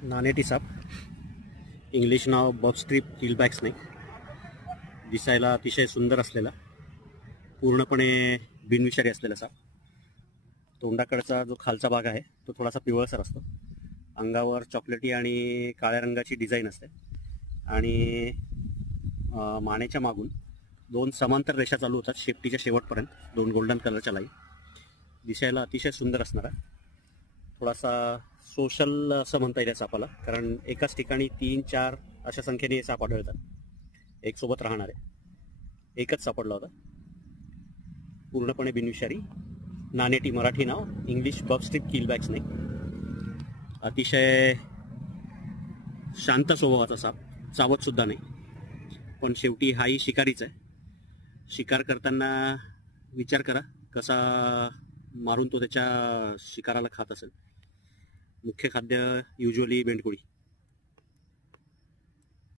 नानेटी साप, इंग्लिश नाव बॉबस्ट्रीप किलबॅक स्नेक. दिसायला अतिशय सुंदर असलेला, पूर्णपणे बिनविषारी असलेला साप. तोंडाकडचा जो खालचा भाग आहे तो थोडासा पिवळसर असतो. अंगावर चॉकलेटी आणि काळ्या रंगाची डिझाईन असते आणि मानेच्या मागून 2 समांतर रेषा चालू होतात शेपटीच्या शेवटपर्यंत, 2 गोल्डन कलरच्या लाईन. दिसायला अतिशय सुंदर असणारा, थोडासा सोशल असं म्हणता येईल सापाला, कारण एकाच ठिकाणी 3-4 अशा संख्येने साप आढळतात. एक सोबत राहणारे एकच सापडला होता, पूर्णपणे बिनविषारी. नानेटी मराठी नाव, इंग्लिश बॉबस्ट्रीप किलबॅक स्नेक. अतिशय शांत स्वभावाचा साप, चावत सुद्धा नाही. पण शेवटी हाही शिकारीच आहे. शिकार करताना विचार करा कसा मारून तो त्याच्या शिकाराला खात असेल. मुख्य खाद्य युजुअली बेंडकोळी.